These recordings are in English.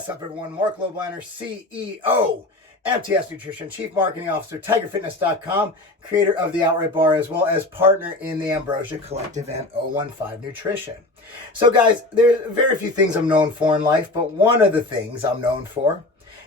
What's up, everyone? Marc Lobliner, CEO, MTS Nutrition, Chief Marketing Officer, TigerFitness.com, creator of the Outright Bar, as well as partner in the Ambrosia Collective and 015 Nutrition. So, guys, there's very few things I'm known for in life, but one of the things I'm known for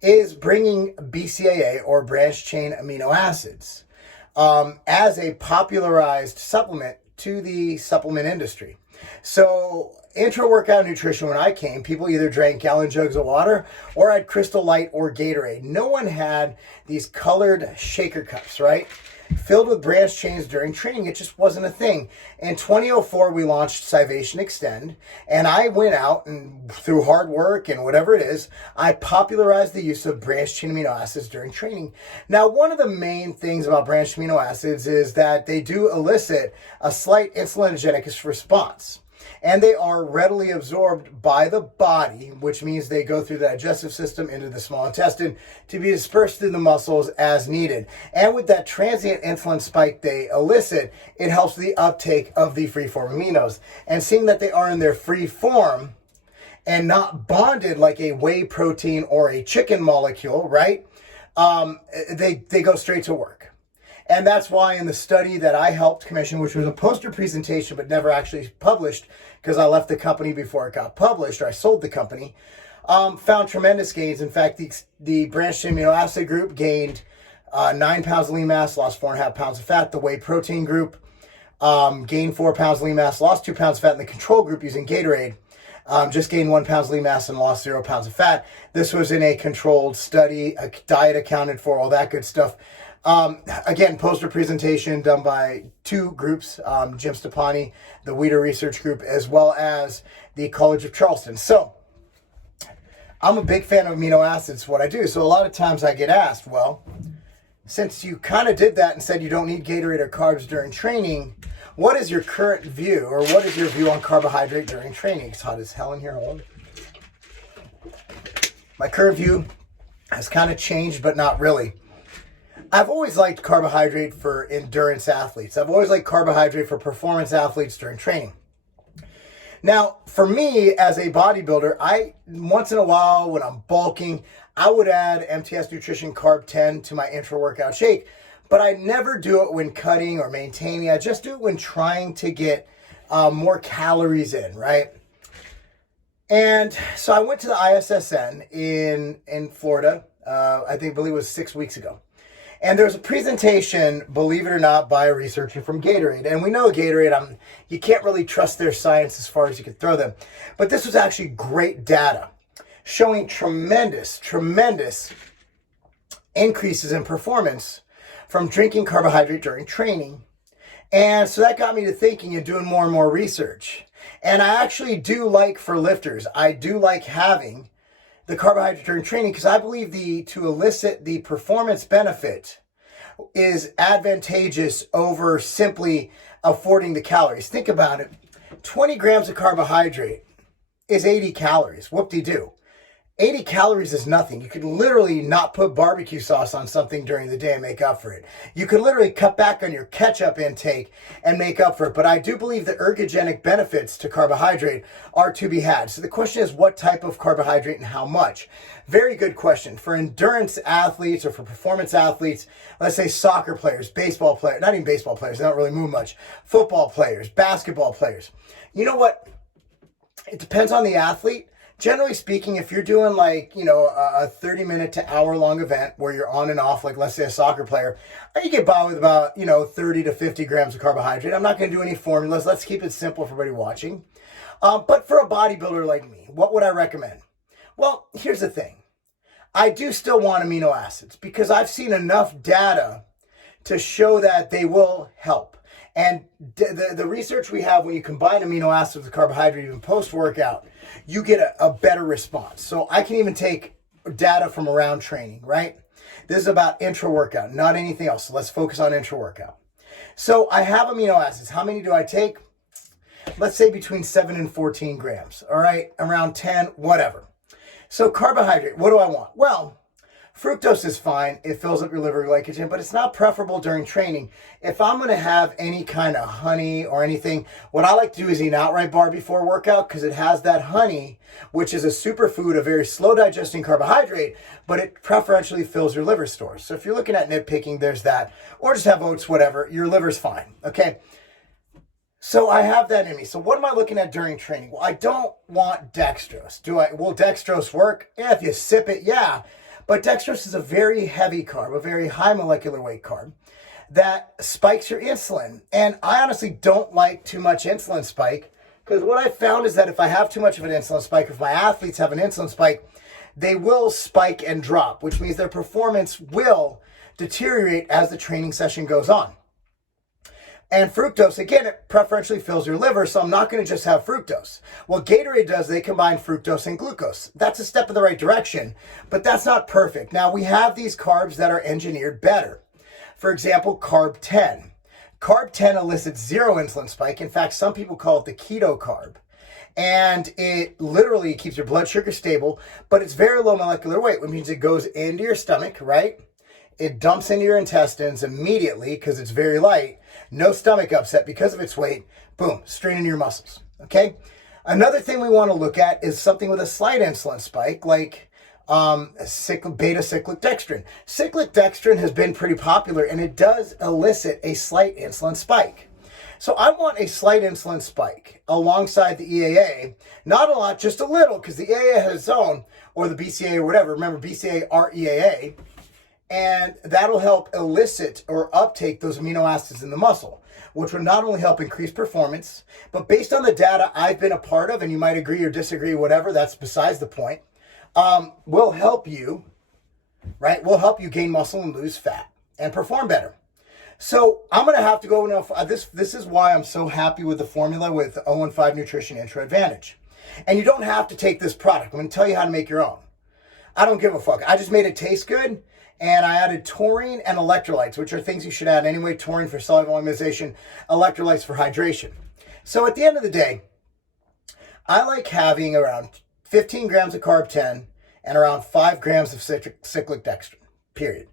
is bringing BCAA, or branched chain amino acids, as a popularized supplement to the supplement industry. So, intra-workout nutrition, when I came, people either drank gallon jugs of water or had Crystal Light or Gatorade. No one had these colored shaker cups, right? Filled with branched chains during training. It just wasn't a thing. In 2004, we launched Scivation Extend, and I went out and through hard work and whatever it is, I popularized the use of branched chain amino acids during training. Now, one of the main things about branched amino acids is that they do elicit a slight insulinogenic response. And they are readily absorbed by the body, which means they go through the digestive system into the small intestine to be dispersed through the muscles as needed. And with that transient insulin spike they elicit, it helps the uptake of the free-form aminos. And seeing that they are in their free form and not bonded like a whey protein or a chicken molecule, right? They go straight to work. And that's why in the study that I helped commission, which was a poster presentation but never actually published because I left the company before it got published, or I sold the company, found tremendous gains. In fact, the branched amino acid group gained 9 pounds of lean mass, lost 4.5 pounds of fat. The whey protein group gained 4 pounds of lean mass, lost 2 pounds of fat. And the control group using Gatorade just gained 1 pound of lean mass and lost 0 pounds of fat. This was in a controlled study, a diet accounted for, all that good stuff. Again, poster presentation done by two groups, Jim Stepani, the Weider Research Group, as well as the College of Charleston. So, I'm a big fan of amino acids, what I do. So a lot of times I get asked, well, since you kind of did that and said you don't need Gatorade or carbs during training, what is your current view, or what is your view on carbohydrate during training? It's hot as hell in here, hold. My current view has kind of changed, but not really. I've always liked carbohydrate for endurance athletes. I've always liked carbohydrate for performance athletes during training. Now, for me as a bodybuilder, once in a while when I'm bulking, I would add MTS Nutrition Carb 10 to my intra-workout shake, but I never do it when cutting or maintaining. I just do it when trying to get more calories in, right? And so I went to the ISSN in Florida, I believe it was 6 weeks ago. And there was a presentation, believe it or not, by a researcher from Gatorade. And we know Gatorade, you can't really trust their science as far as you could throw them. But this was actually great data showing tremendous increases in performance from drinking carbohydrate during training. And so that got me to thinking and doing more and more research. And I actually do like, for lifters, I do like having the carbohydrate during training, because I believe to elicit the performance benefit is advantageous over simply affording the calories. Think about it. 20 grams of carbohydrate is 80 calories. Whoop-de-doo. 80 calories is nothing. You could literally not put barbecue sauce on something during the day and make up for it. You could literally cut back on your ketchup intake and make up for it. But I do believe the ergogenic benefits to carbohydrate are to be had. So the question is, what type of carbohydrate and how much? Very good question. For endurance athletes or for performance athletes, let's say soccer players, baseball players, not even baseball players, they don't really move much, football players, basketball players. You know what? It depends on the athlete. Generally speaking, if you're doing a 30-minute to hour-long event where you're on and off, like let's say a soccer player, you get by with about 30 to 50 grams of carbohydrate. I'm not going to do any formulas. Let's keep it simple for everybody watching. But for a bodybuilder like me, what would I recommend? Well, here's the thing. I do still want amino acids because I've seen enough data to show that they will help. And the research we have, when you combine amino acids with carbohydrate, even post-workout, you get a better response. So I can even take data from around training, right? This is about intra-workout, not anything else. So let's focus on intra-workout. So I have amino acids. How many do I take? Let's say between 7 and 14 grams, all right? Around 10, whatever. So carbohydrate, what do I want? Well, Fructose is fine. It fills up your liver glycogen, but it's not preferable during training. If I'm going to have any kind of honey or anything, what I like to do is eat an outright bar before workout because it has that honey, which is a superfood, a very slow digesting carbohydrate, but it preferentially fills your liver stores. So if you're looking at nitpicking, there's that. Or just have oats, whatever. Your liver's fine, okay? So I have that in me. So what am I looking at during training? Well, I don't want dextrose. Will dextrose work? Yeah, if you sip it, yeah. But dextrose is a very heavy carb, a very high molecular weight carb that spikes your insulin. And I honestly don't like too much insulin spike because what I found is that if I have too much of an insulin spike, if my athletes have an insulin spike, they will spike and drop, which means their performance will deteriorate as the training session goes on. And fructose, again, it preferentially fills your liver, so I'm not going to just have fructose. What Gatorade does, they combine fructose and glucose. That's a step in the right direction, but that's not perfect. Now, we have these carbs that are engineered better. For example, carb 10. Carb 10 elicits zero insulin spike. In fact, some people call it the keto carb. And it literally keeps your blood sugar stable, but it's very low molecular weight, which means it goes into your stomach, right? It dumps into your intestines immediately because it's very light. No stomach upset because of its weight. Boom, straight into your muscles, okay? Another thing we want to look at is something with a slight insulin spike, like beta-cyclic dextrin. Cyclic dextrin has been pretty popular, and it does elicit a slight insulin spike. So I want a slight insulin spike alongside the EAA. Not a lot, just a little, because the EAA has its own, or the BCA or whatever. Remember, BCA are EAA. And that'll help elicit or uptake those amino acids in the muscle, which will not only help increase performance, but based on the data I've been a part of, and you might agree or disagree, whatever, that's besides the point, will help you, right? Will help you gain muscle and lose fat and perform better. So I'm going to have to go now. This is why I'm so happy with the formula with 015 Nutrition Intra Advantage. And you don't have to take this product. I'm going to tell you how to make your own. I don't give a fuck. I just made it taste good. And I added taurine and electrolytes, which are things you should add anyway. Taurine for cell volumization, electrolytes for hydration. So at the end of the day, I like having around 15 grams of carb 10 and around 5 grams of cyclic dextrin, period.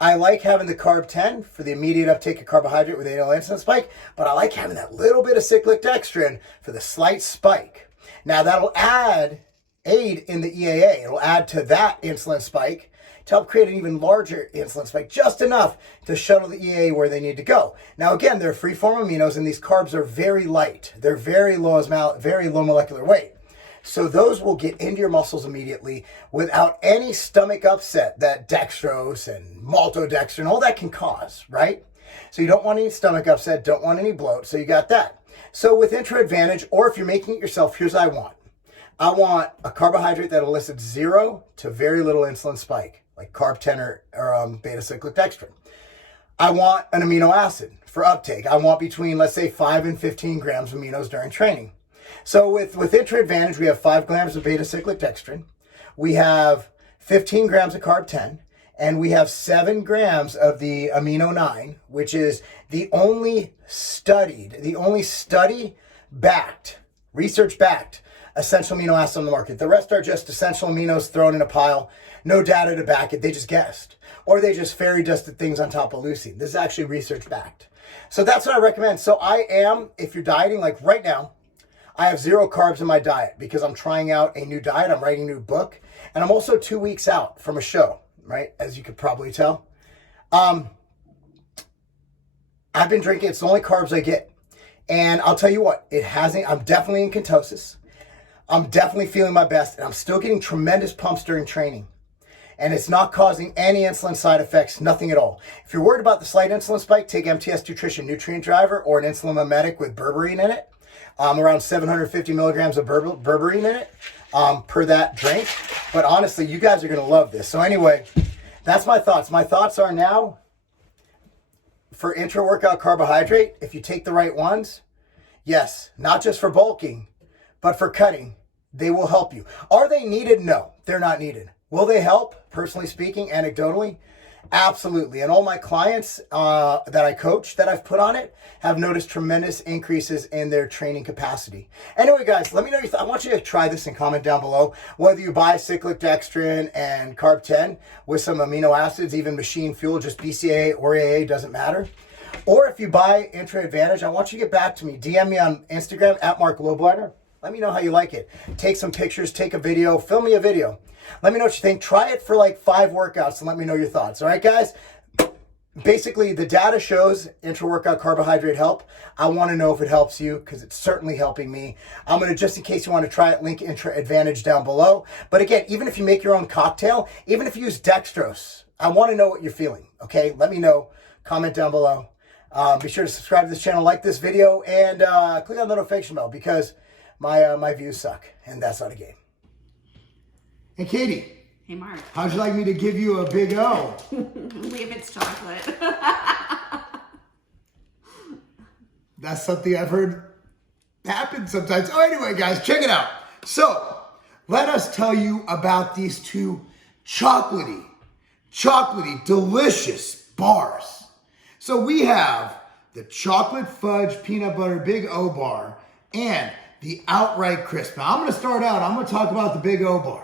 I like having the carb 10 for the immediate uptake of carbohydrate with anal insulin spike, but I like having that little bit of cyclic dextrin for the slight spike. Now that'll aid in the EAA. It'll add to that insulin spike to help create an even larger insulin spike, just enough to shuttle the EAA where they need to go. Now, again, they're free-form aminos, and these carbs are very light. They're very low molecular weight. So those will get into your muscles immediately without any stomach upset that dextrose and maltodextrin, all that can cause, right? So you don't want any stomach upset, don't want any bloat, so you got that. So with Intra Advantage, or if you're making it yourself, here's what I want. I want a carbohydrate that elicits zero to very little insulin spike, like carb 10 or beta-cyclic dextrin. I want an amino acid for uptake. I want between, let's say, 5 and 15 grams of aminos during training. So with Intra Advantage, we have 5 grams of beta-cyclic dextrin. We have 15 grams of carb 10. And we have 7 grams of the amino 9, which is the only study-backed, research-backed essential amino acid on the market. The rest are just essential aminos thrown in a pile, no data to back it. They just guessed. Or they just fairy dusted things on top of leucine. This is actually research backed. So that's what I recommend. So I am, if you're dieting, like right now, I have 0 carbs in my diet because I'm trying out a new diet. I'm writing a new book. And I'm also 2 weeks out from a show, right? As you could probably tell. I've been drinking. It's the only carbs I get. And I'll tell you what, I'm definitely in ketosis. I'm definitely feeling my best, and I'm still getting tremendous pumps during training. And it's not causing any insulin side effects, nothing at all. If you're worried about the slight insulin spike, take MTS Nutrition Nutrient Driver or an insulin mimetic with berberine in it. Around 750 milligrams of berberine in it per that drink. But honestly, you guys are going to love this. So anyway, that's my thoughts. My thoughts are now, for intra-workout carbohydrate, if you take the right ones, yes, not just for bulking, but for cutting, they will help you. Are they needed? No, they're not needed. Will they help? Personally speaking, anecdotally, Absolutely. And all my clients that I coach that I've put on it have noticed tremendous increases in their training capacity. Anyway, guys, let me know I want you to try this and comment down below. Whether you buy cyclic dextrin and carb 10 with some amino acids, even machine fuel, just BCAA or AA, doesn't matter. Or if you buy Intra Advantage, I want you to get back to me. DM me on Instagram at Marc Lobliner. Let me know how you like it. Take some pictures, take a video, film me a video. Let me know what you think. Try it for like 5 workouts and let me know your thoughts. All right, guys? Basically, the data shows intra-workout carbohydrate help. I want to know if it helps you because it's certainly helping me. I'm going to, just in case you want to try it, link Intra Advantage down below. But again, even if you make your own cocktail, even if you use dextrose, I want to know what you're feeling, okay? Let me know. Comment down below. Be sure to subscribe to this channel, like this video, and click on the notification bell because my views suck, and that's not a game. Hey, Katie. Hey, Mark. How'd you like me to give you a big O? Only if it's chocolate. That's something I've heard happen sometimes. Oh, anyway, guys, check it out. So, let us tell you about these 2 chocolatey, delicious bars. So we have the chocolate fudge peanut butter Big O bar and the outright crisp. Now, I'm going to start out. I'm going to talk about the Big O bar.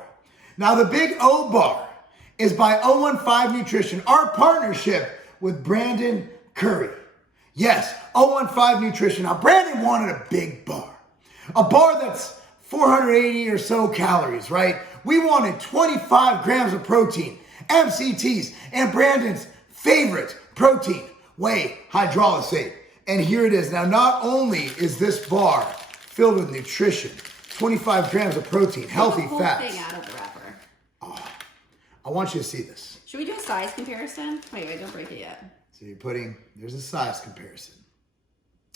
Now, the Big O bar is by 015 Nutrition, our partnership with Brandon Curry. Yes, 015 Nutrition. Now, Brandon wanted a big bar. A bar that's 480 or so calories, right? We wanted 25 grams of protein, MCTs, and Brandon's favorite protein, whey hydrolysate. And here it is. Now, not only is this bar filled with nutrition, 25 grams of protein, healthy fats. Thing out of the wrapper. I want you to see this. Should we do a size comparison? Wait, don't break it yet. So you're there's a size comparison.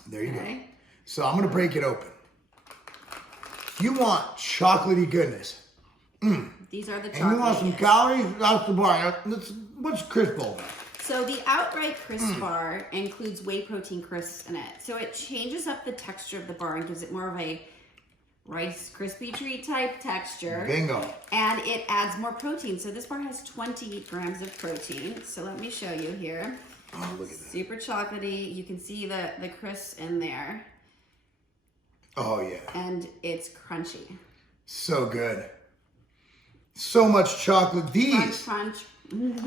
There you go. Okay. So I'm going to break it open. If you want chocolatey goodness, These are the chocolate. and you want some calories, that's the bar. What's crisp bowl? So the outright crisp bar includes whey protein crisps in it. So it changes up the texture of the bar and gives it more of a Rice Krispie treat type texture. Bingo. And it adds more protein. So this bar has 20 grams of protein. So let me show you here. Oh, look at that. Super chocolatey. You can see the crisp in there. Oh, yeah. And it's crunchy. So good. So much chocolate. These, Crunch.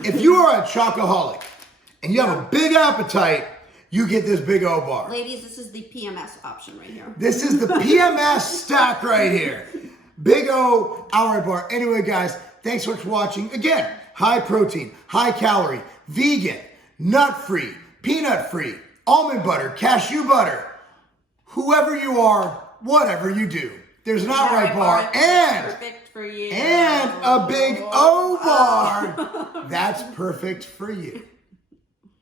if you are a chocoholic and you have a big appetite, you get this Big O bar. Ladies, this is the PMS option right here. This is the PMS stack right here. Big O outright bar. Anyway, guys, thanks so much for watching. Again, high protein, high calorie, vegan, nut-free, peanut-free, almond butter, cashew butter. Whoever you are, whatever you do, there's an outright bar and perfect for you. And a Big O bar. That's perfect for you.